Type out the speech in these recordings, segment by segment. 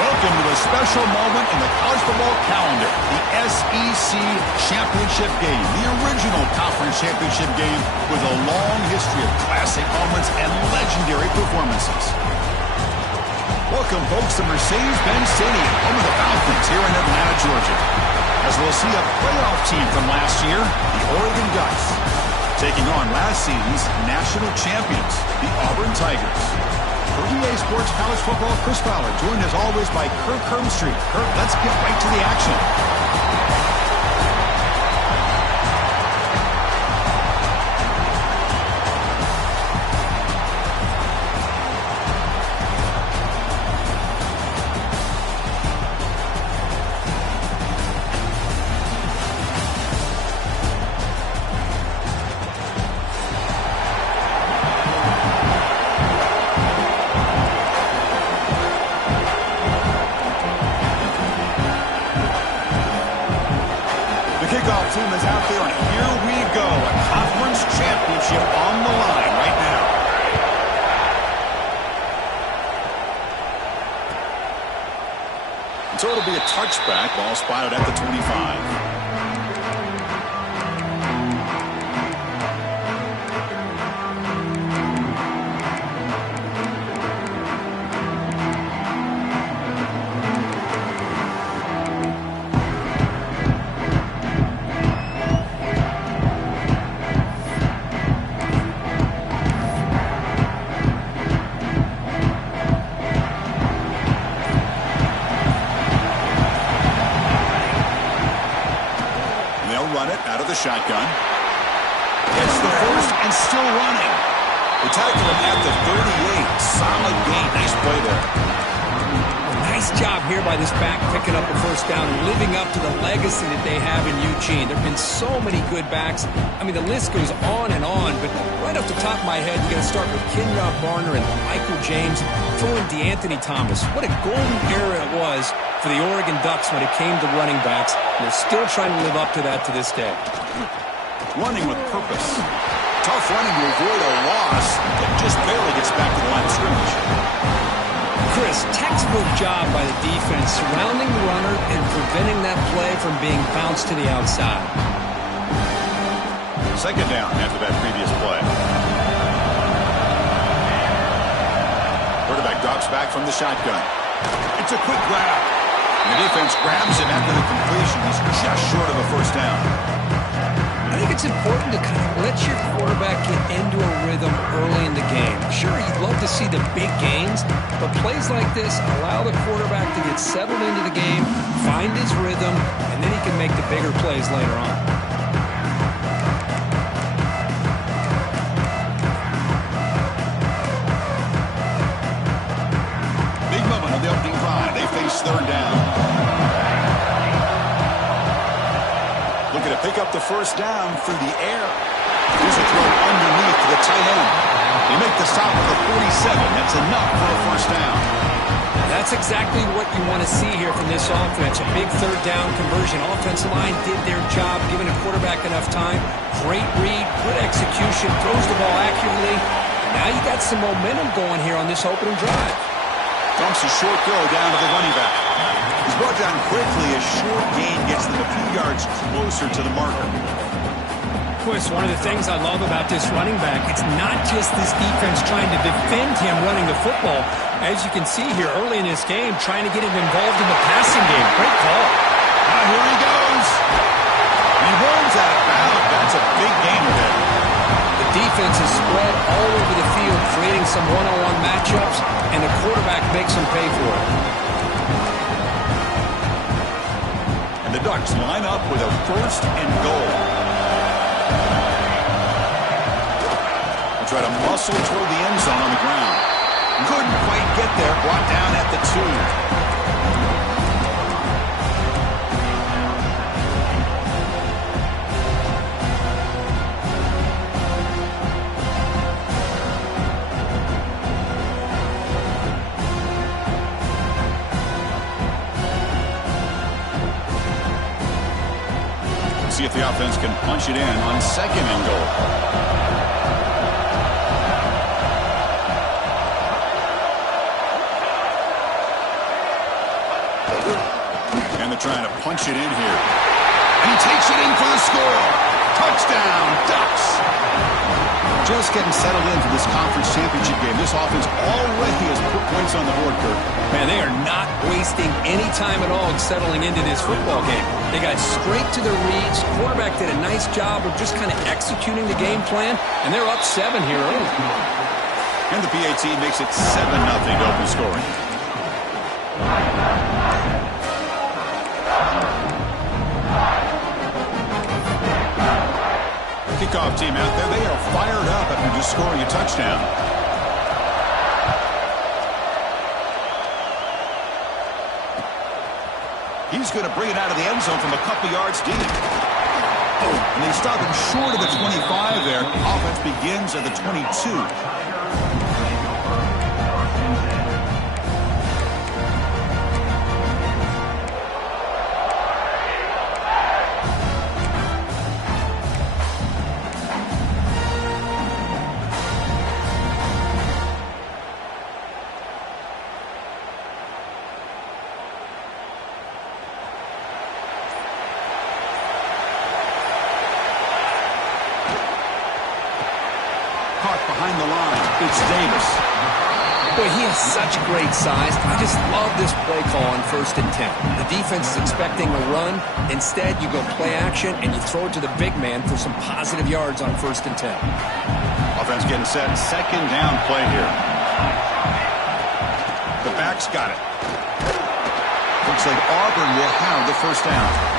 Welcome to a special moment in the college football calendar, the SEC Championship Game, the original conference championship game with a long history of classic moments and legendary performances. Welcome, folks, to Mercedes-Benz Stadium, home of the Falcons here in Atlanta, Georgia. As we'll see a playoff team from last year, the Oregon Ducks, taking on last season's national champions, the Auburn Tigers. For EA Sports College Football, Chris Fowler, joined as always by Kirk Hermstreet. Kirk, let's get right to the action. Kickoff team is out there, and here we go. A conference championship on the line right now. And so it'll be a touchback. Ball spotted at the 25. Shotgun. Gets the first and still running. We tackle him at the 38. Solid gain. Nice play there. Nice job here by this back picking up a first down, living up to the legacy that they have in Eugene. There have been so many good backs. I mean, the list goes on and on, but right off the top of my head, you got to start with Kenrod Barner and Michael James, throwing DeAnthony Thomas. What a golden era it was for the Oregon Ducks when it came to running backs. And they're still trying to live up to that to this day. Running with purpose. Tough running to avoid a loss, but just barely gets back to the line of scrimmage. Chris, textbook job by the defense, surrounding the runner and preventing that play from being bounced to the outside. Second down after that previous play. Quarterback drops back from the shotgun. It's a quick grab. The defense grabs him after the completion. He's just short of a first down. I think it's important to kind of let your quarterback get into a rhythm early in the game. Sure, you'd love to see the big gains, but plays like this allow the quarterback to get settled into the game, find his rhythm, and then he can make the bigger plays later on. Big moment on the opening drive. They face third down. Looking to pick up the first down through the air. Here's a throw underneath to the tight end. They make the stop at the 47. That's enough for a first down. That's exactly what you want to see here from this offense. A big third down conversion. Offensive line did their job, giving a quarterback enough time. Great read, good execution, throws the ball accurately. Now you got some momentum going here on this opening drive. Dumps a short throw down to the running back. He's brought down quickly. A short gain gets them a few yards closer to the marker. Chris, one of the things I love about this running back, it's not just this defense trying to defend him running the football. As you can see here early in this game, trying to get him involved in the passing game. Great call. Now here he goes. He runs out of bounds. That's a big gain there. The defense is spread all over the field, creating some one-on-one matchups, and the quarterback makes them pay for it. And the Ducks line up with a first and goal. They try to muscle toward the end zone on the ground. Couldn't quite get there. Brought down at the 2. See if the offense can punch it in on second and goal. trying to punch it in here. And he takes it in for the score. Touchdown, Ducks. Just getting settled into this conference championship game. This offense already has put points on the board, Kirk. Man, they are not wasting any time at all settling into this football game. They got straight to their reads. Quarterback did a nice job of just kind of executing the game plan, and they're up 7 here early. And the PAT makes it 7-0 to open scoring. Kickoff team out there. They are fired up after just scoring a touchdown. He's going to bring it out of the end zone from a couple yards deep. And they stop him short of the 25 there. Offense begins at the 22. Behind the line, it's Davis. Boy, he has such great size. I just love this play call on 1st and 10. The defense is expecting a run. Instead, you go play action, and you throw it to the big man for some positive yards on 1st and 10. Offense getting set. 2nd down play here. The back's got it. Looks like Auburn will have the 1st down.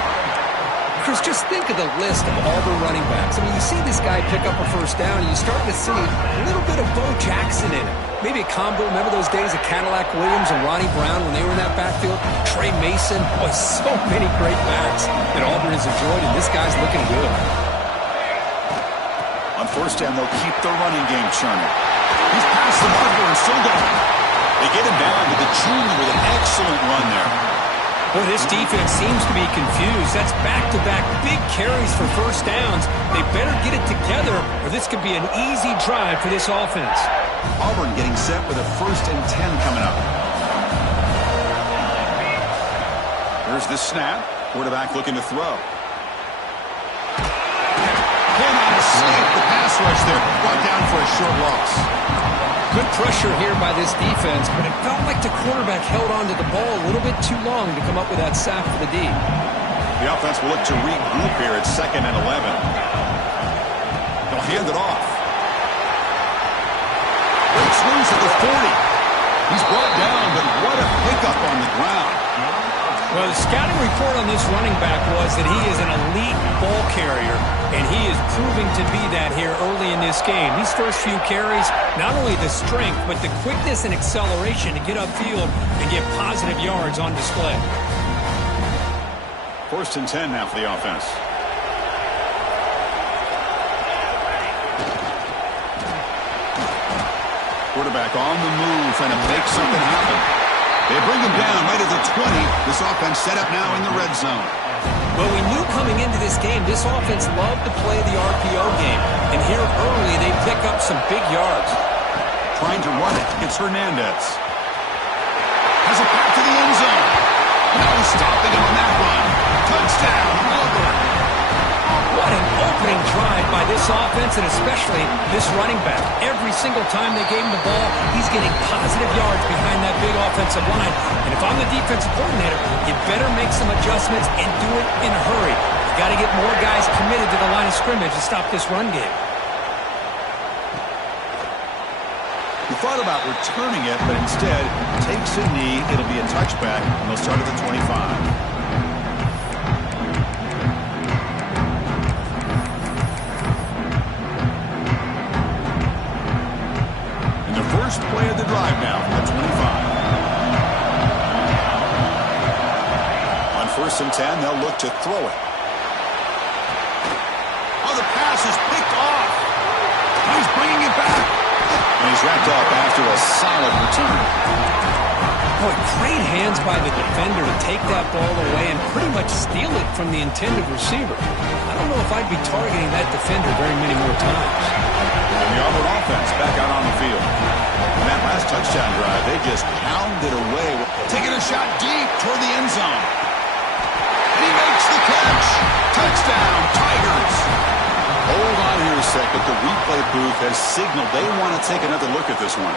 Chris, just think of the list of Auburn running backs. I mean, you see this guy pick up a 1st down, and you start to see a little bit of Bo Jackson in it. Maybe a combo. Remember those days of Cadillac Williams and Ronnie Brown when they were in that backfield? Trey Mason. Boy, so many great backs that Auburn has enjoyed, and this guy's looking good. On 1st down, they'll keep the running game churning. He's past the marker and still going. They get him down to the junior with an excellent run there. Boy, this defense seems to be confused. That's back-to-back big carries for 1st downs. They better get it together, or this could be an easy drive for this offense. Auburn getting set with a 1st and 10 coming up. Here's the snap. Quarterback looking to throw. Cannot escape the pass rush there. Brought down for a short loss. Good pressure here by this defense, but it felt like the quarterback held on to the ball a little bit too long to come up with that sack for the D. The offense will look to regroup here at 2nd and 11. They'll hand it off. Breaks loose at the 40. He's brought down, but what a pickup on the ground. Well, the scouting report on this running back was that he is an elite ball carrier, and he is proving to be that here early in this game. These first few carries, not only the strength, but the quickness and acceleration to get upfield and get positive yards on display. 1st and 10 now for the offense. Quarterback on the move, trying to make something happen. They bring him down right at the 20. This offense set up now in the red zone. Well, we knew coming into this game, this offense loved to play the RPO game. And here early, they pick up some big yards. Trying to run it. It's Hernandez. Has it back to the end zone. Now he's stopping him on that run. Touchdown, Auburn. What an opening drive by this offense, and especially this running back. Every single time they gave him the ball, he's getting positive yards behind that big offensive line. And if I'm the defensive coordinator, you better make some adjustments and do it in a hurry. You got to get more guys committed to the line of scrimmage to stop this run game. He thought about returning it, but instead takes a knee. It'll be a touchback, and they'll start at the 25. First play of the drive now from the 25. On 1st and 10, they'll look to throw it. Oh, the pass is picked off. He's bringing it back. And he's wrapped up after a solid return. Boy, great hands by the defender to take that ball away and pretty much steal it from the intended receiver. I don't know if I'd be targeting that defender very many more times. And the Auburn offense back out on the field. And that last touchdown drive, they just pounded away. Taking a shot deep toward the end zone. Touchdown, Tigers! Hold on here a second. The replay booth has signaled they want to take another look at this one.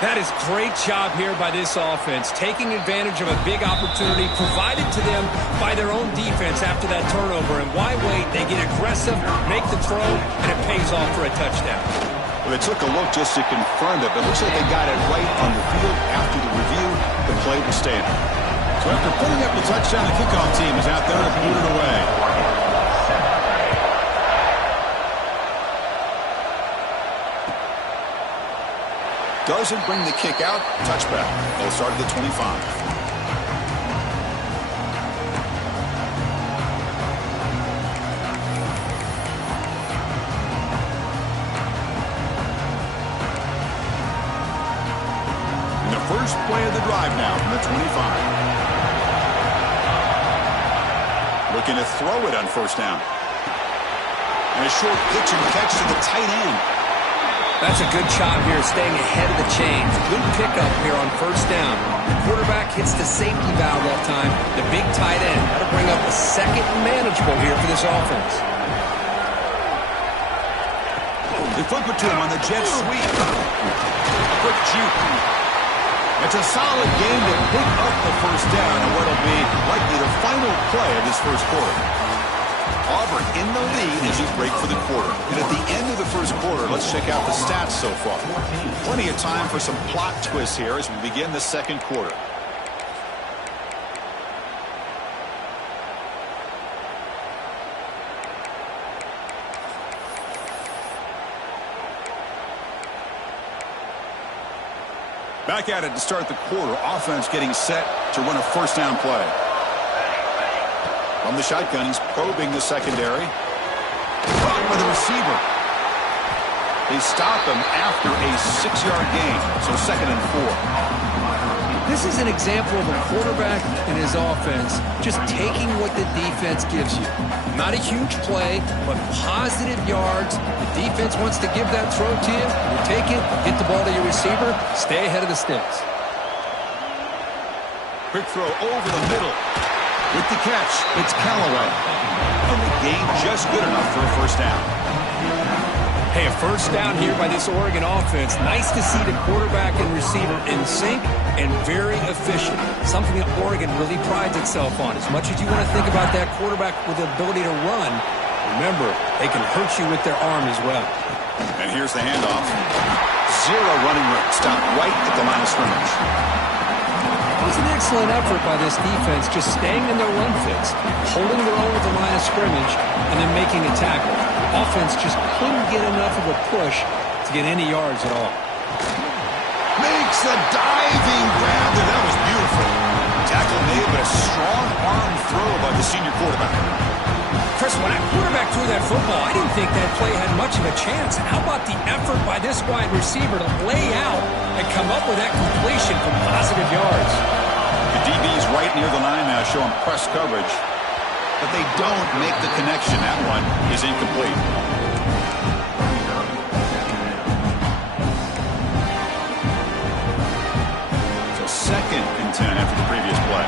That is great job here by this offense, taking advantage of a big opportunity provided to them by their own defense after that turnover. And why wait? They get aggressive, make the throw, and it pays off for a touchdown. Well, they took a look just to confirm it, but it looks like they got it right on the field. After the review, the play will stand. So after putting up the touchdown, the kickoff team is out there to boot it away. Doesn't bring the kick out. Touchback. They'll start at the 25. First play of the drive now from the 25. Looking to throw it on first down. And a short pitch and catch to the tight end. That's a good job here, staying ahead of the chains. Good pickup here on first down. The quarterback hits the safety valve that time. The big tight end. That'll bring up a second manageable here for this offense. They flip it to him on the jet sweep. Quick juke. It's a solid game to pick up the first down in what will be likely the final play of this first quarter. Auburn in the lead as we break for the quarter. And at the end of the first quarter, let's check out the stats so far. Plenty of time for some plot twists here as we begin the second quarter. Back at it to start the quarter. Offense getting set to run a first down play. From the shotgun, he's probing the secondary. Caught by the receiver. They stop him after a 6-yard gain. So 2nd and 4. This is an example of a quarterback and his offense just taking what the defense gives you. Not a huge play, but positive yards. The defense wants to give that throw to you. You take it, get the ball to your receiver, stay ahead of the sticks. Quick throw over the middle. With the catch, it's Callaway. And the game just good enough for a first down. Hey, a first down here by this Oregon offense. Nice to see the quarterback and receiver in sync and very efficient. Something that Oregon really prides itself on. As much as you want to think about that quarterback with the ability to run, remember, they can hurt you with their arm as well. And here's the handoff. 0 running room. Stop right at the line of scrimmage. It was an excellent effort by this defense, just staying in their run fits, holding their own at the line of scrimmage, and then making a tackle. Offense just couldn't get enough of a push to get any yards at all. Makes a diving grab there. That was beautiful. Tackle made, but a strong arm throw by the senior quarterback. Chris, when that quarterback threw that football, I didn't think that play had much of a chance. How about the effort by this wide receiver to lay out and come up with that completion for positive yards? The DB's right near the line now showing press coverage, but they don't make the connection. That one is incomplete. So 2nd and 10 after the previous play.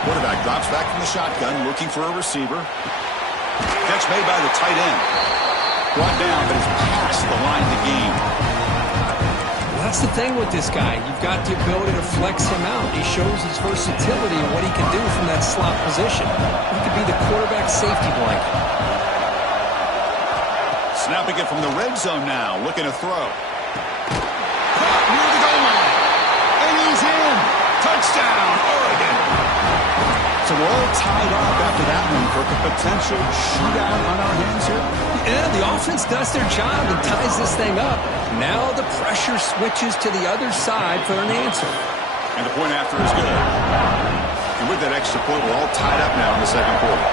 Quarterback drops back from the shotgun, looking for a receiver. Catch made by the tight end. Brought down, but it's past the line of the game. Well, that's the thing with this guy. You've got the ability to flex him out. He shows his versatility and what he can do from that slot position. He could be the quarterback safety blanket. Snapping it from the red zone now, looking to throw. Caught near the goal line. And he's in. Touchdown, Oregon. So we're all tied up after that one for a potential shootout on our hands here. Yeah, the offense does their job and ties this thing up. Now the pressure switches to the other side for an answer. And the point after is good. And with that extra point, we're all tied up now in the second quarter.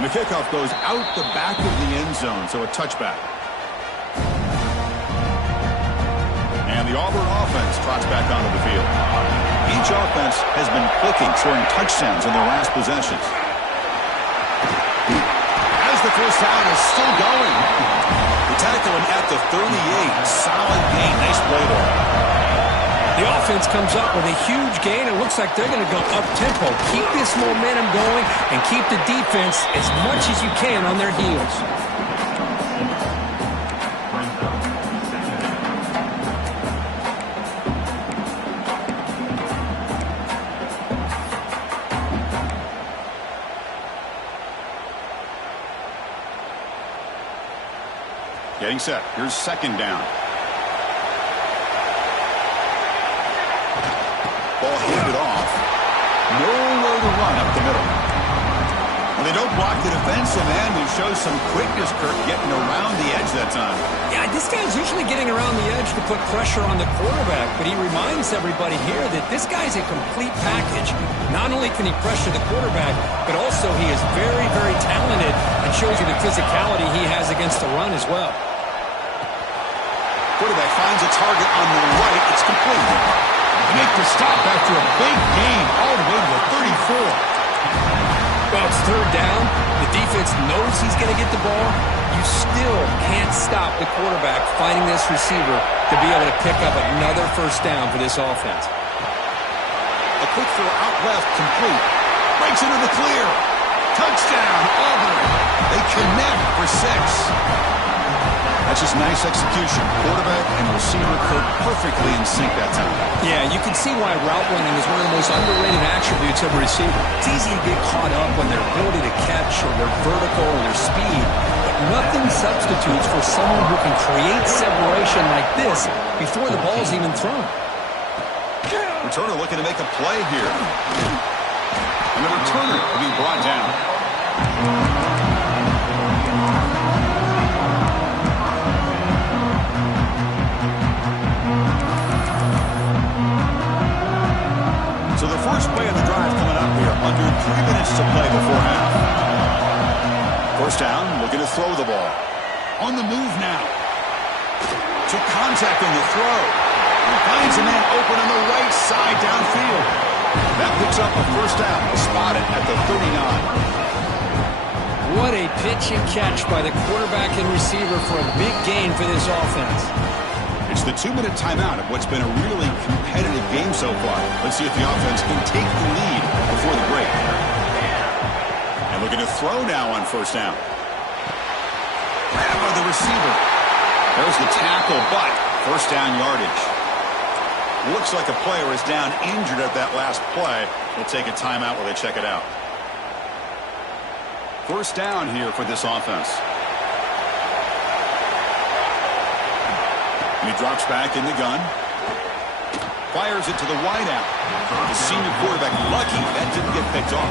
And the kickoff goes out the back of the end zone, so a touchback. And the Auburn offense trots back onto the field. Each offense has been clicking, scoring touchdowns in their last possessions. As the first down is still going. The tackle him at the 38. Solid gain. Nice play there. The offense comes up with a huge gain. It looks like they're going to go up-tempo. Keep this momentum going and keep the defense as much as you can on their heels. Getting set. Here's second down. Ball handed off. Nowhere to run up the middle. When they don't block the defensive end, he shows some quickness, Kirk, getting around the edge that time. Yeah, this guy's usually getting around the edge to put pressure on the quarterback, but he reminds everybody here that this guy's a complete package. Not only can he pressure the quarterback, but also he is very, very talented and shows you the physicality he has against the run as well. Quarterback finds a target on the right. It's complete. They make the stop after a big gain all the way to the 34. Well, it's third down. The defense knows he's going to get the ball. You still can't stop the quarterback finding this receiver to be able to pick up another first down for this offense. A quick throw out left, complete. Breaks into the clear. Touchdown, Auburn. They connect for 6. That's just nice execution. Quarterback and receiver Kirk perfectly in sync that time. Yeah, you can see why route running is one of the most underrated attributes of a receiver. It's easy to get caught up on their ability to catch or their vertical or their speed, but nothing substitutes for someone who can create separation like this before the ball's even thrown. Returner looking to make a play here. And the returner will be brought down. So the first play of the drive coming up here, under 3 minutes to play before half. First down, looking to throw the ball. On the move now. Took contact on the throw. Finds a man open on the right side downfield. That picks up a first down, spotted at the 39. What a pitch and catch by the quarterback and receiver for a big gain for this offense. It's the 2-minute timeout of what's been a really competitive game so far. Let's see if the offense can take the lead before the break. And looking to throw now on first down. Grab by the receiver. There's the tackle, but first down yardage. Looks like a player is down injured at that last play. We'll take a timeout while they check it out. First down here for this offense. And he drops back in the gun. Fires it to the wideout. The senior quarterback lucky that didn't get picked off.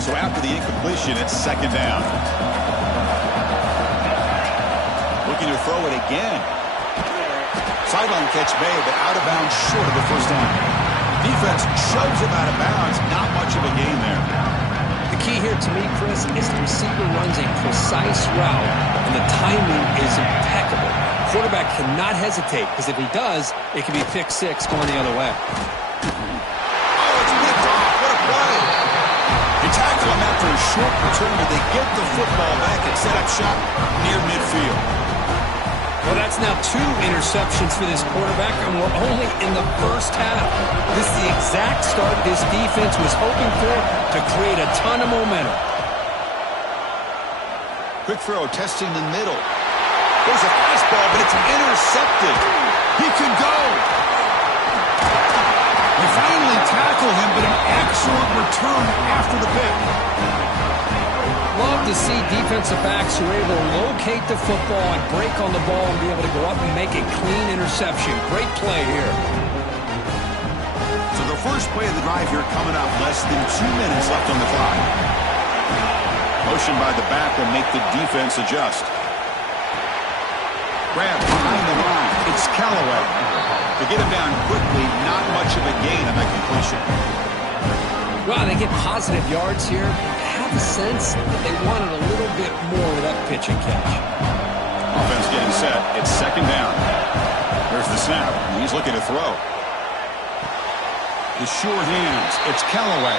So after the incompletion, it's second down. Looking to throw it again. Sideline catch made, but out of bounds short of the first down. Defense shoves him out of bounds. Not much of a gain there. The key here to me, Chris, is the receiver runs a precise route, and the timing is impeccable. Quarterback cannot hesitate, because if he does, it can be pick six going the other way. Oh, it's picked off. What a play. They tackle him after a short return, but they get the football back and set up shop near midfield. Well, that's now 2 interceptions for this quarterback, and we're only in the first half. This is the exact start this defense was hoping for to create a ton of momentum. Quick throw, testing the middle. There's a fastball, but it's intercepted. He can go. They finally tackle him, but an excellent return after the pick. Love to see defensive backs who are able to locate the football and break on the ball and be able to go up and make a clean interception. Great play here. So the first play of the drive here coming up, less than 2 minutes left on the clock. Motion by the back will make the defense adjust. Grab behind the line. It's Callaway. To get him down quickly, not much of a gain on that completion. Well, they get positive yards here. I have a sense that they wanted a little bit more with that pitch and catch. Offense getting set. It's second down. There's the snap. He's looking to throw. The sure hands. It's Callaway.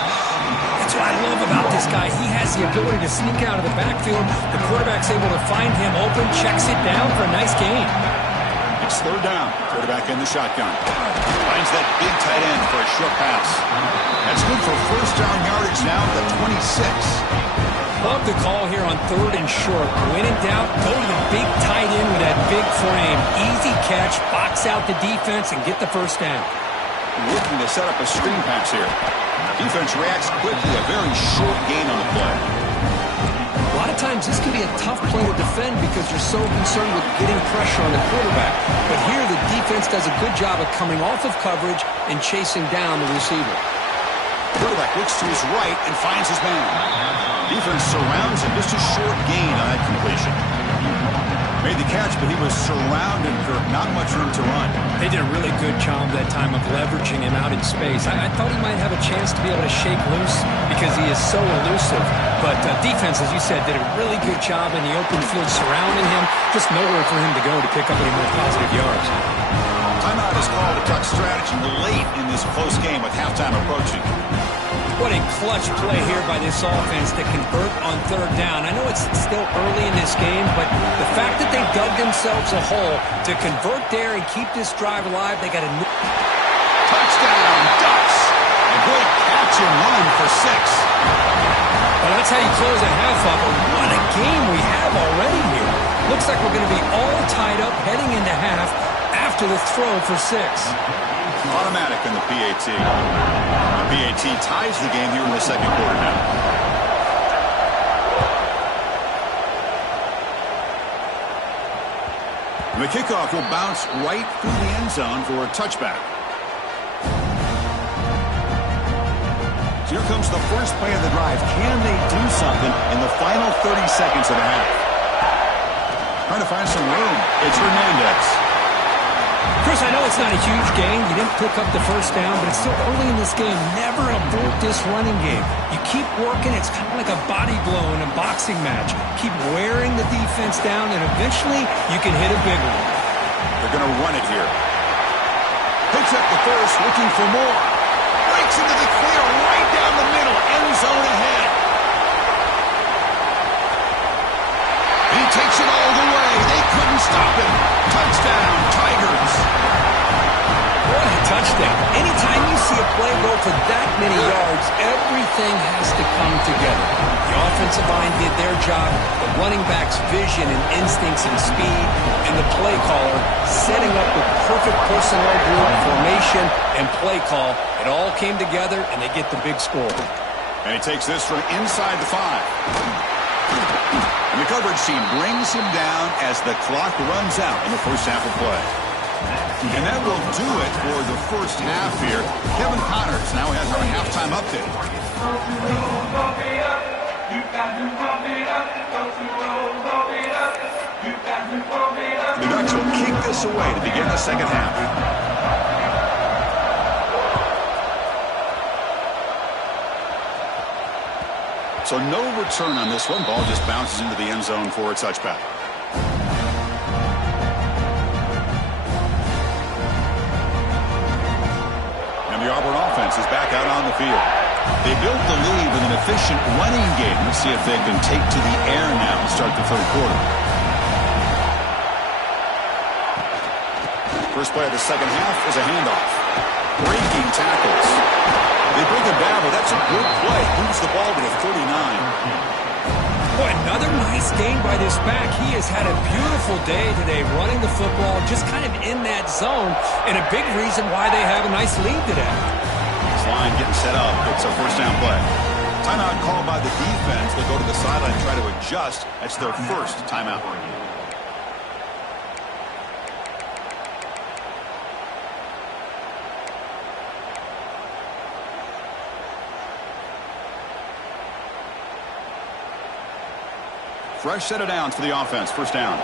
That's what I love about this guy. He has the ability to sneak out of the backfield. The quarterback's able to find him open, checks it down for a nice gain. It's third down. Quarterback in the shotgun. Finds that big tight end for a short pass. That's good for first down yardage now at the 26. Love the call here on third and short. When in doubt, go to the big tight end with that big frame. Easy catch, box out the defense, and get the first down. Looking to set up a screen pass here. Defense reacts quickly. A very short gain on the play. A lot of times this can be a tough play to defend because you're so concerned with getting pressure on the quarterback. But here the defense does a good job of coming off of coverage and chasing down the receiver. Quarterback looks to his right and finds his man. Defense surrounds him. Just a short gain on that completion. Made the catch, but he was surrounded for not much room to run. They did a really good job that time of leveraging him out in space. I thought he might have a chance to be able to shake loose because he is so elusive. But defense, as you said, did a really good job in the open field surrounding him. Just nowhere for him to go to pick up any more positive yards. Timeout is called to talk strategy late in this close game with halftime approaching. What a clutch play here by this offense to convert on third down. I know it's still early in this game, but the fact that they dug themselves a hole to convert there and keep this drive alive, they got a new touchdown, Ducks. A great catch and run for 6. Well, that's how you close a half up. What a game we have already here. Looks like we're going to be all tied up heading into half after the throw for 6. Automatic in the PAT. The PAT ties the game here in the second quarter now. The kickoff will bounce right through the end zone for a touchback. So here comes the first play of the drive. Can they do something in the final 30 seconds of the half? Trying to find some room. It's Hernandez. Chris, I know it's not a huge gain. You didn't pick up the first down, but it's still early in this game. Never abort this running game. You keep working. It's kind of like a body blow in a boxing match. Keep wearing the defense down, and eventually you can hit a big one. They're going to run it here. Picks up the first, looking for more. Breaks into the clear right down the middle. End zone ahead. He takes it all the way. They couldn't stop him. Touchdown, Tigers. What a touchdown. Anytime you see a play go for that many yards, everything has to come together. The offensive line did their job, the running back's vision and instincts and speed, and the play caller setting up the perfect personnel group, formation, and play call. It all came together, and they get the big score. And he takes this from inside the 5. And the coverage team brings him down as the clock runs out in the first half of play. And that will do it for the first half here. Kevin Connors now has our halftime update. The Ducks will kick this away to begin the second half. So no return on this one. Ball just bounces into the end zone for a touchback. And the Auburn offense is back out on the field. They built the lead with an efficient running game. Let's see if they can take to the air now and start the third quarter. First play of the second half is a handoff. Breaking tackles. They bring him down, but that's a good play. Moves the ball to the 39. Boy, another nice gain by this back. He has had a beautiful day today running the football, just kind of in that zone, and a big reason why they have a nice lead today. This line getting set up. It's a first down play. Timeout called by the defense. They'll go to the sideline and try to adjust. That's their first timeout. Fresh set of downs for the offense. First down.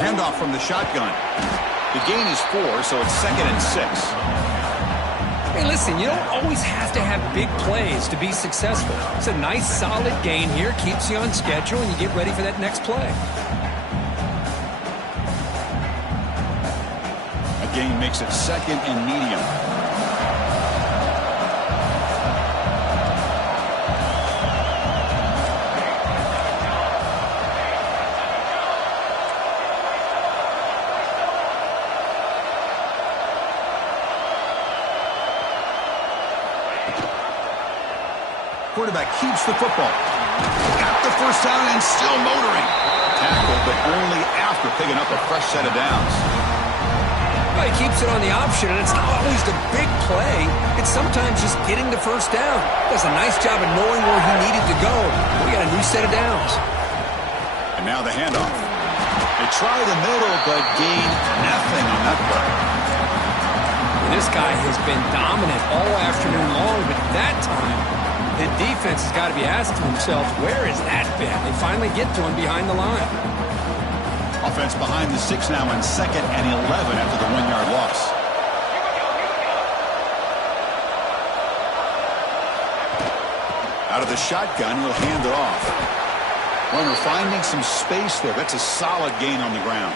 Handoff from the shotgun. The gain is 4, so it's 2nd and 6. Hey, listen, you don't always have to have big plays to be successful. It's a nice, solid gain here. Keeps you on schedule, and you get ready for that next play. At gain makes it 2nd and medium. Quarterback keeps the football. Got the first down and still motoring. Tackle, but only after picking up a fresh set of downs. Well, he keeps it on the option, and it's not always the big play. It's sometimes just getting the first down. Does a nice job of knowing where he needed to go. We got a new set of downs. And now the handoff. They try the middle, but gain nothing on that play. This guy has been dominant all afternoon long, but that time, the defense has got to be asking themselves, where is that been? They finally get to him behind the line. Offense behind the 6 now in 2nd and 11 after the 1-yard loss. Out of the shotgun, he'll hand it off. Runner finding some space there. That's a solid gain on the ground.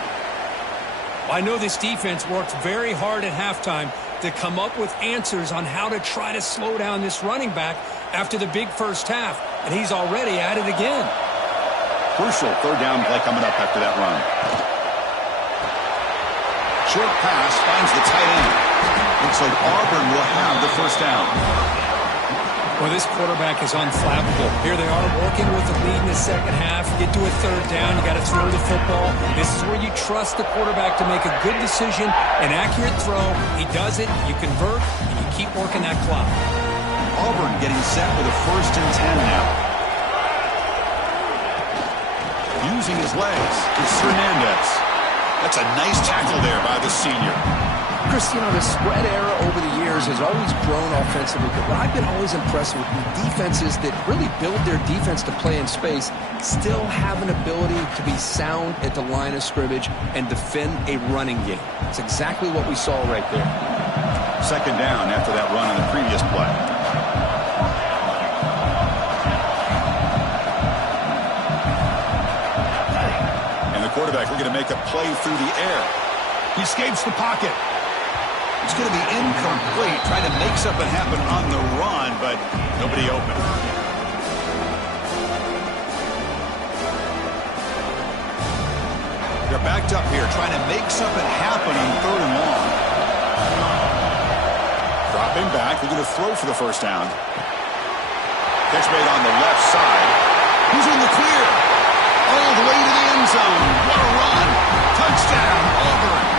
I know this defense worked very hard at halftime to come up with answers on how to try to slow down this running back after the big first half, and he's already at it again. Crucial 3rd down play coming up after that run. Short pass finds the tight end. Looks like Auburn will have the first down. Well, this quarterback is unflappable. Here they are working with the lead in the second half. Get to a 3rd down, you got to throw the football. This is where you trust the quarterback to make a good decision, an accurate throw. He does it, you convert, and you keep working that clock. Auburn getting set with a 1st and 10 now. Using his legs, it's Hernandez. That's a nice tackle there by the senior. Chris, you know, the spread era over the years has always grown offensively, but what I've been always impressed with defenses that really build their defense to play in space still have an ability to be sound at the line of scrimmage and defend a running game. That's exactly what we saw right there. 2nd down after that run on the previous play. And the quarterback looking to make a play through the air. He escapes the pocket. It's going to be incomplete, trying to make something happen on the run, but nobody open. They're backed up here, trying to make something happen on 3rd and long. Dropping back, they're going to throw for the first down. Catch made on the left side. Who's in the clear? All the way to the end zone. What a run. Touchdown, Auburn.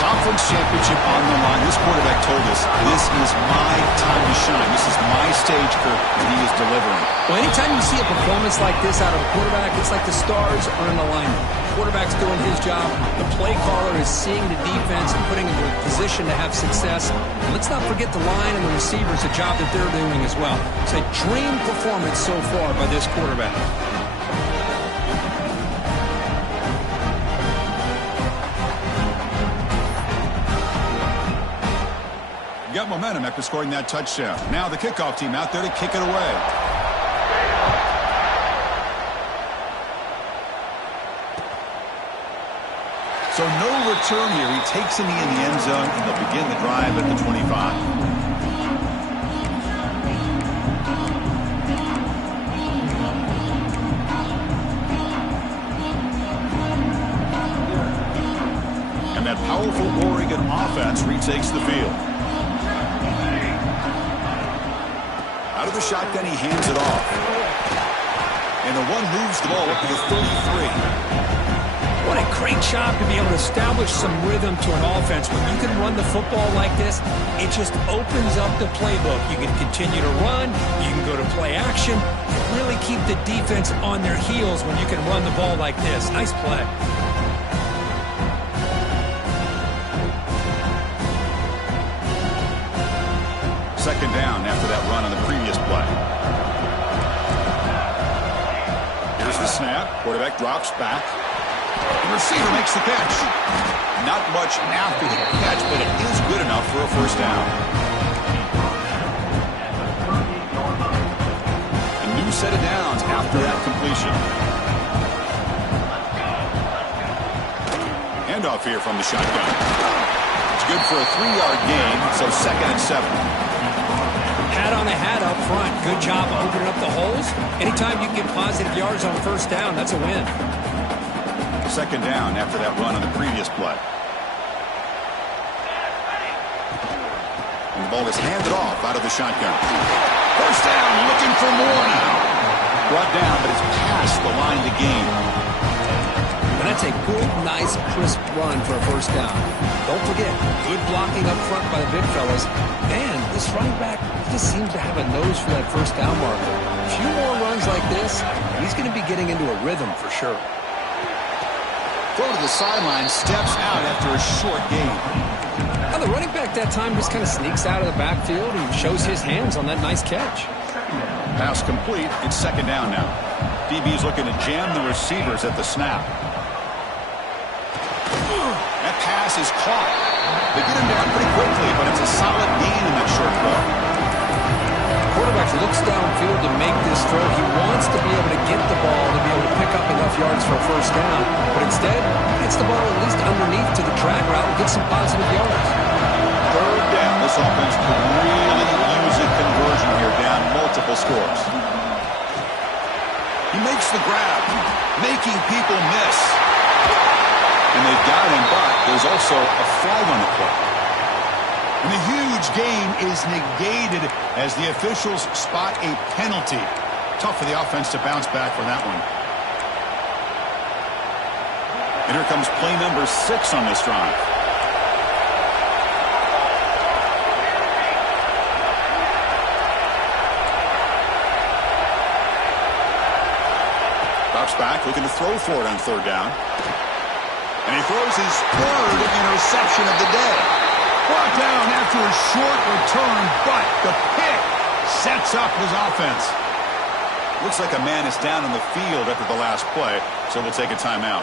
Conference championship on the line. This quarterback told us, this is my time to shine. This is my stage, Kirk, and he is delivering. Well, anytime you see a performance like this out of a quarterback, it's like the stars are in alignment. The quarterback's doing his job. The play caller is seeing the defense and putting him in a position to have success. And let's not forget the line and the receivers, the job that they're doing as well. It's a dream performance so far by this quarterback. Got momentum after scoring that touchdown. Now the kickoff team out there to kick it away. So no return here. He takes him in the end zone, and they'll begin the drive at the 25. And that powerful Oregon offense retakes the field. Out of the shotgun, he hands it off. And the one moves the ball up to the 33. What a great job to be able to establish some rhythm to an offense. When you can run the football like this, it just opens up the playbook. You can continue to run. You can go to play action. And really keep the defense on their heels when you can run the ball like this. Nice play. Second down after that run on the previous play. Here's the snap. Quarterback drops back. The receiver makes the catch. Not much after the catch, but it is good enough for a first down. A new set of downs after that completion. handoff here from the shotgun. It's good for a 3-yard gain, so 2nd and 7. Hat on a hat up front. Good job opening up the holes. Anytime you can get positive yards on 1st down, that's a win. 2nd down after that run on the previous play. And the ball is handed off out of the shotgun. 1st down, looking for more now. Brought down, but it's past the line to gain. And that's a good, nice, crisp run for a 1st down. Don't forget, good blocking up front by the big fellas. And this running back just seems to have a nose for that 1st down marker. A few more runs like this, he's going to be getting into a rhythm for sure. Throw to the sideline, steps out after a short gain. Now the running back that time just kind of sneaks out of the backfield and shows his hands on that nice catch. Pass complete. It's 2nd down now. DB's looking to jam the receivers at the snap. That pass is caught. They get him down pretty quickly, but it's a solid gain in that short ball. Quarterback looks downfield to make this throw. He wants to be able to get the ball to be able to pick up enough yards for a 1st down. But instead, he gets the ball at least underneath to the drag route and gets some positive yards. 3rd down. This offense could really use a conversion here, down multiple scores. He makes the grab, making people miss. And they've got him, but there's also a flag on the play. And the huge gain is negated as the officials spot a penalty. Tough for the offense to bounce back from that one. And here comes play number 6 on this drive. Drops back, looking to throw for it on 3rd down. And he throws his 3rd interception of the day. Brought down after a short return, but the pick sets up his offense. Looks like a man is down on the field after the last play, so we'll take a timeout.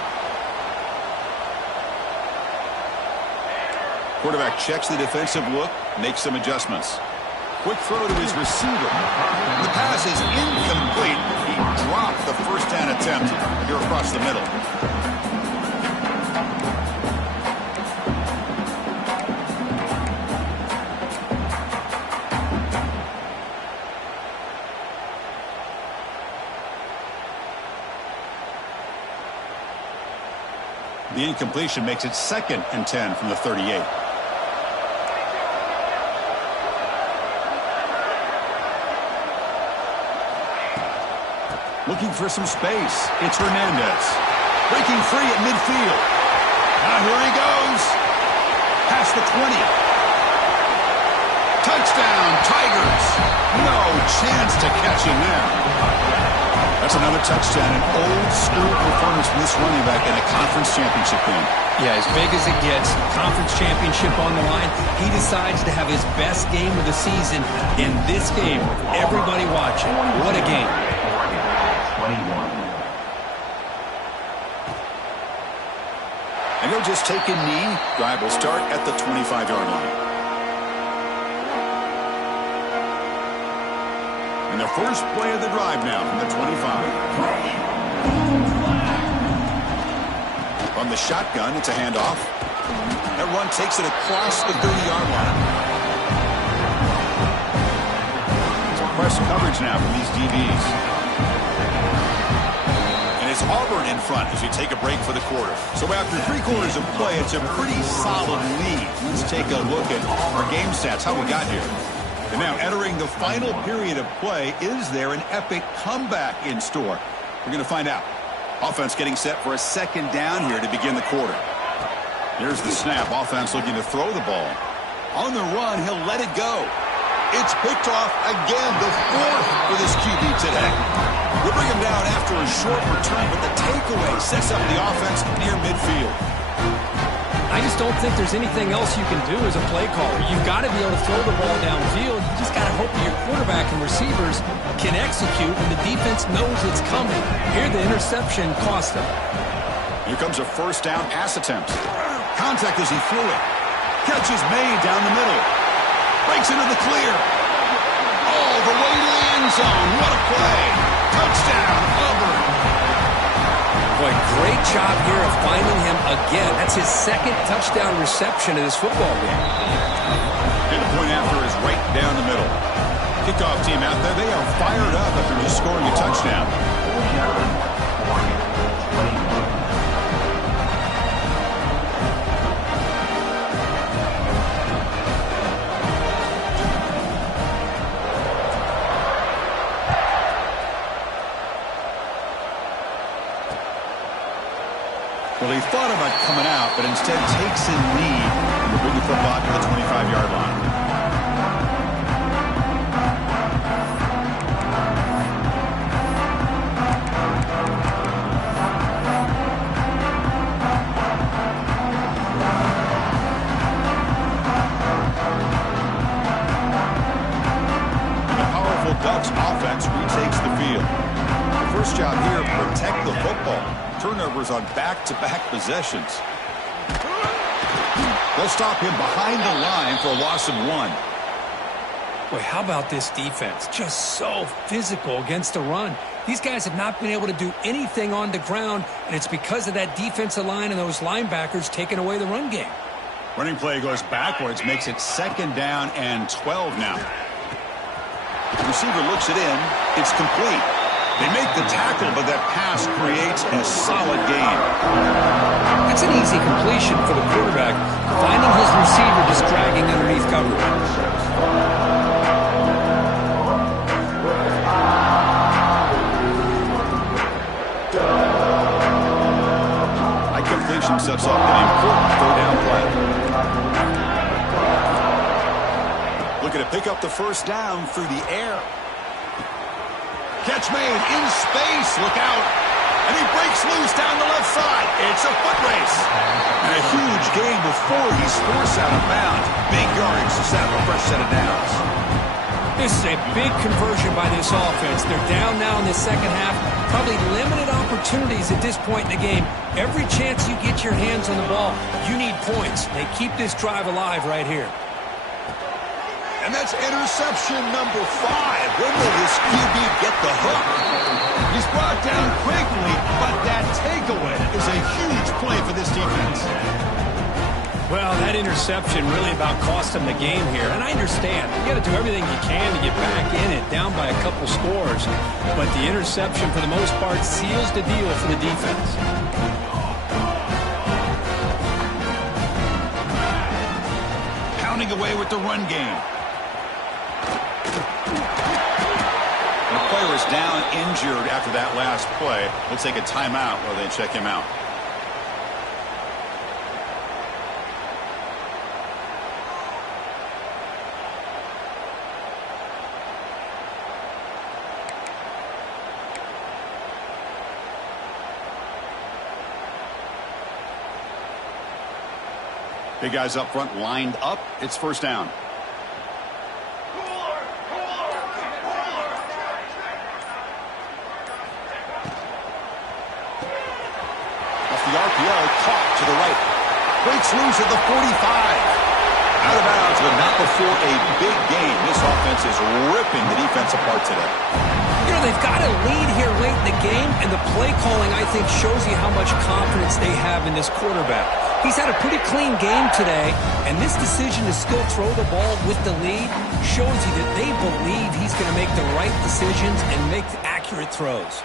Quarterback checks the defensive look, makes some adjustments. Quick throw to his receiver. The pass is incomplete. He dropped the 1st down attempt here across the middle. The incompletion makes it 2nd and 10 from the 38. Looking for some space. It's Hernandez. Breaking free at midfield. Now here he goes. Past the 20. Touchdown, Tigers. No chance to catch him there. That's another touchdown, an old-school performance from this running back in a conference championship game. Yeah, as big as it gets, conference championship on the line, he decides to have his best game of the season in this game with everybody watching. What a game. And he'll just take a knee. Drive will start at the 25-yard line. And the first play of the drive now from the 25. From the shotgun, it's a handoff. That run takes it across the 30-yard line. Some press coverage now from these DBs. And it's Auburn in front as we take a break for the quarter. So after 3 quarters of play, it's a pretty solid lead. Let's take a look at our game stats, how we got here. And now entering the final period of play, is there an epic comeback in store? We're going to find out. Offense getting set for a 2nd down here to begin the quarter. Here's the snap. Offense looking to throw the ball. On the run, he'll let it go. It's picked off again, the 4th for this QB today. We'll bring him down after a short return, but the takeaway sets up the offense near midfield. I just don't think there's anything else you can do as a play caller. You've got to be able to throw the ball downfield. You just got to hope that your quarterback and receivers can execute when the defense knows it's coming. Here, the interception cost them. Here comes a 1st down pass attempt. Contact as he threw it. Catch is made down the middle. Breaks into the clear. All the way to the end zone. What a play. Touchdown, Auburn. Boy, great job here of finding him again. That's his second touchdown reception in this football game. And the point after is right down the middle. Kickoff team out there, they are fired up after just scoring a touchdown. Well, he thought about coming out, but instead takes a knee to bring the football to the 25-yard line. And the powerful Ducks offense retakes the field. The first job here, protect the football. Turnovers on back-to-back possessions. They'll stop him behind the line for a loss of 1. Boy, how about this defense? Just so physical against the run. These guys have not been able to do anything on the ground, and it's because of that defensive line and those linebackers taking away the run game. Running play goes backwards, makes it 2nd down and 12 now. The receiver looks it in. It's complete. They make the tackle, but that pass creates a solid gain. That's an easy completion for the quarterback, finding his receiver just dragging underneath coverage. That completion sets up an important 3rd down play. Looking to pick up the 1st down through the air. Catch made in space. Look out. And he breaks loose down the left side. It's a foot race. And a huge gain before he's forced out of bounds. Big yardage to set up a fresh set of downs. This is a big conversion by this offense. They're down now in the second half. Probably limited opportunities at this point in the game. Every chance you get your hands on the ball, you need points. They keep this drive alive right here. And that's interception number 5. When will this QB get the hook? He's brought down quickly, but that takeaway is a huge play for this defense. Well, that interception really about cost them the game here. And I understand. You got to do everything you can to get back in it, down by a couple scores. But the interception, for the most part, seals the deal for the defense. Pounding away with the run game. The player is down injured after that last play. We'll take a timeout while they check him out. Big guys up front lined up. It's 1st down. The RPO caught to the right. Breaks loose at the 45. Out of bounds, but not before a big gain. This offense is ripping the defense apart today. You know, they've got a lead here late in the game, and the play calling, I think, shows you how much confidence they have in this quarterback. He's had a pretty clean game today, and this decision to still throw the ball with the lead shows you that they believe he's going to make the right decisions and make accurate throws.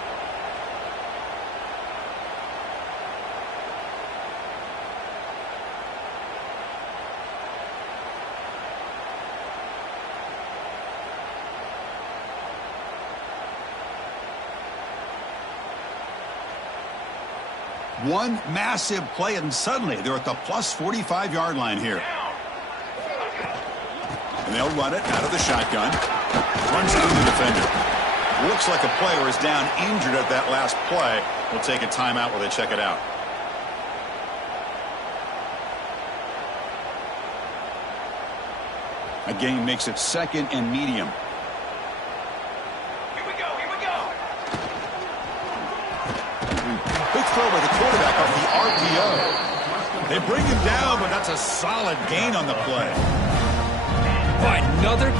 One massive play, and suddenly they're at the plus 45-yard line here. And they'll run it out of the shotgun. Runs through the defender. Looks like a player is down injured at that last play. We'll take a timeout while they check it out. A gain makes it 2nd and medium. Big throw by the quarterback off the RPO. They bring him down, but that's a solid gain on the play. Another...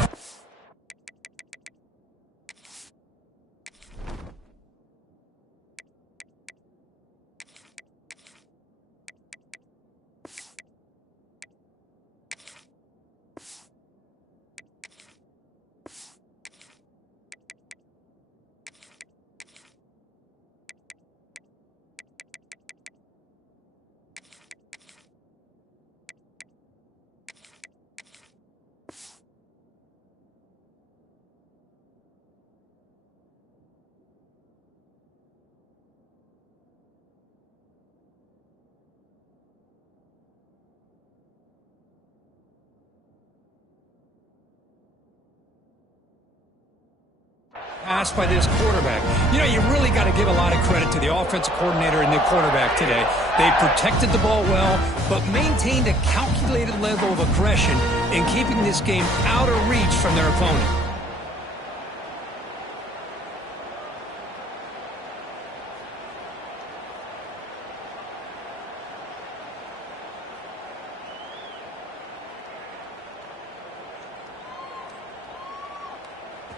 pass by this quarterback. You know, you really got to give a lot of credit to the offensive coordinator and the quarterback today. They protected the ball well, but maintained a calculated level of aggression in keeping this game out of reach from their opponent.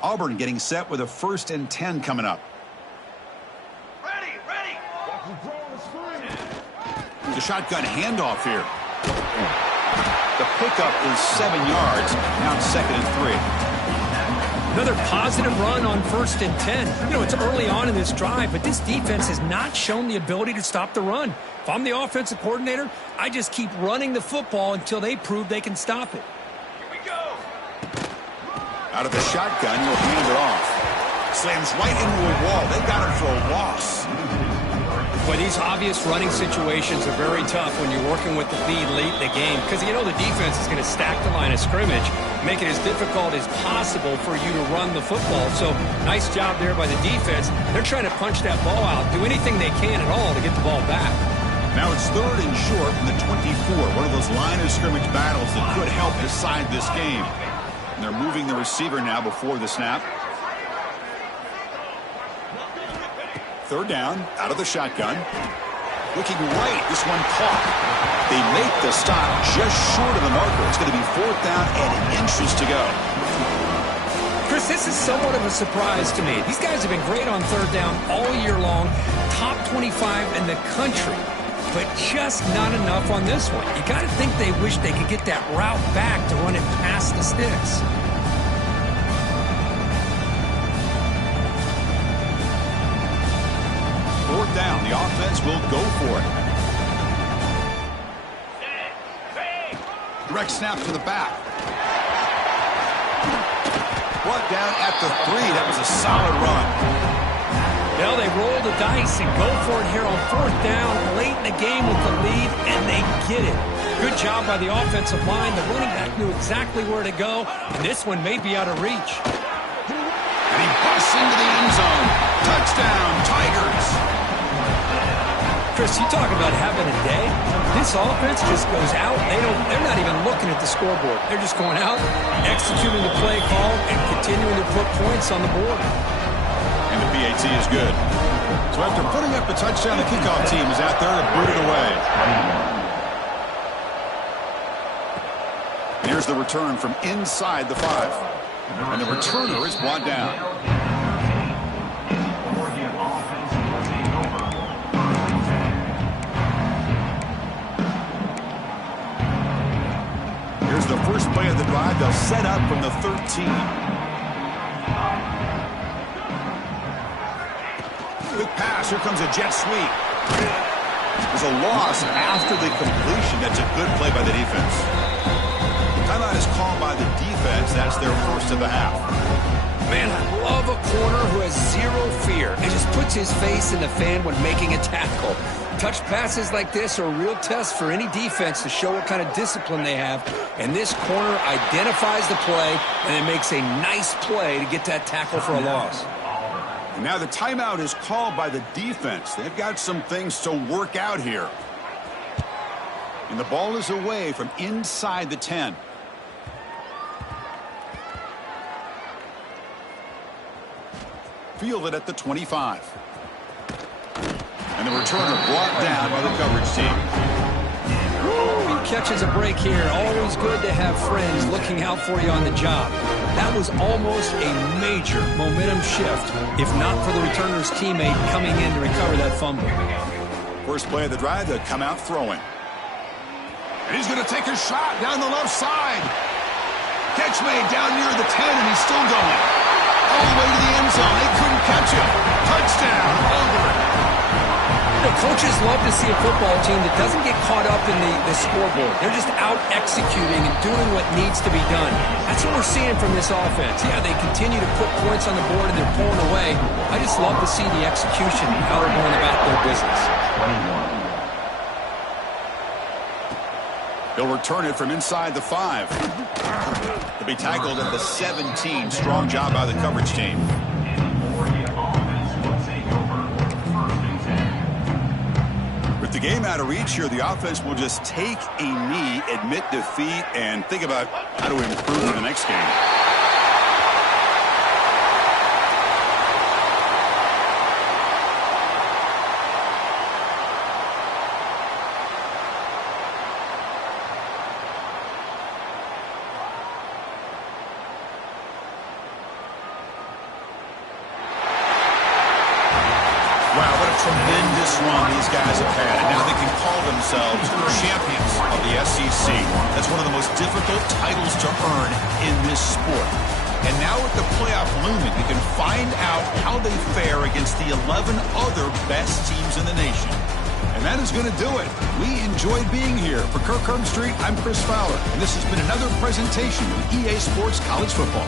Auburn getting set with a 1st and 10 coming up. Ready. The shotgun handoff here. The pickup is 7 yards. Now it's 2nd and 3. Another positive run on 1st and 10. You know, it's early on in this drive, but this defense has not shown the ability to stop the run. If I'm the offensive coordinator, I just keep running the football until they prove they can stop it. Out of the shotgun, he'll hand it off. Slams right into a wall. They got him for a loss. Boy, these obvious running situations are very tough when you're working with the lead late in the game because you know the defense is going to stack the line of scrimmage, make it as difficult as possible for you to run the football. So nice job there by the defense. They're trying to punch that ball out, do anything they can at all to get the ball back. Now it's 3rd and short from the 24. One of those line of scrimmage battles that could help decide this game. And they're moving the receiver now before the snap. 3rd down, out of the shotgun. Looking right, this one caught. They make the stop just short of the marker. It's going to be 4th down and inches to go. Chris, this is somewhat of a surprise to me. These guys have been great on 3rd down all year long. Top 25 in the country. But just not enough on this one. You got to think they wish they could get that route back to run it past the sticks. Fourth down, the offense will go for it. Direct snap to the back. Brought down at the 3. That was a solid run. Well, they roll the dice and go for it here on 4th down late in the game with the lead, and they get it. Good job by the offensive line. The running back knew exactly where to go, and this one may be out of reach. And he busts into the end zone. Touchdown, Tigers. Chris, you talk about having a day. This offense just goes out. They're not even looking at the scoreboard. They're just going out, executing the play call, and continuing to put points on the board. And the PAT is good. So after putting up a touchdown, the kickoff team is out there to boot it away. Here's the return from inside the 5. And the returner is brought down. Here's the first play of the drive. They'll set up from the 13. Quick pass. Here comes a jet sweep. There's a loss after the completion. That's a good play by the defense. Timeout is called by the defense. That's their first of the half. Man, I love a corner who has zero fear and just puts his face in the fan when making a tackle. Touch passes like this are a real test for any defense to show what kind of discipline they have. And this corner identifies the play and it makes a nice play to get that tackle for a loss. And now the timeout is called by the defense. They've got some things to work out here. And the ball is away from inside the 10. Fielded at the 25. And the returner brought down by the coverage team. Ooh, he catches a break here. Always good to have friends looking out for you on the job. That was almost a major momentum shift, if not for the returner's teammate coming in to recover that fumble. First play of the drive, they'll come out throwing. And he's going to take a shot down the left side. Catch made down near the 10, and he's still going. All the way to the end zone. They couldn't catch him. Touchdown, Auburn. You know, coaches love to see a football team that doesn't get caught up in the scoreboard. They're just out executing and doing what needs to be done. That's what we're seeing from this offense. Yeah, they continue to put points on the board and they're pulling away. I just love to see the execution and how they're going about their business. They'll return it from inside the 5. They'll be tackled at the 17. Strong job by the coverage team. With the game out of reach here, the offense will just take a knee, admit defeat, and think about how to improve in the next game. Wow, what a tremendous run these guys have had. And now they can call themselves champions of the SEC. That's one of the most difficult titles to earn in this sport. And now with the playoff looming, we can find out how they fare against the 11 other best teams in the nation. And that is going to do it. We enjoyed being here. For Kirk Herbstreit, I'm Chris Fowler. And this has been another presentation of EA Sports College Football.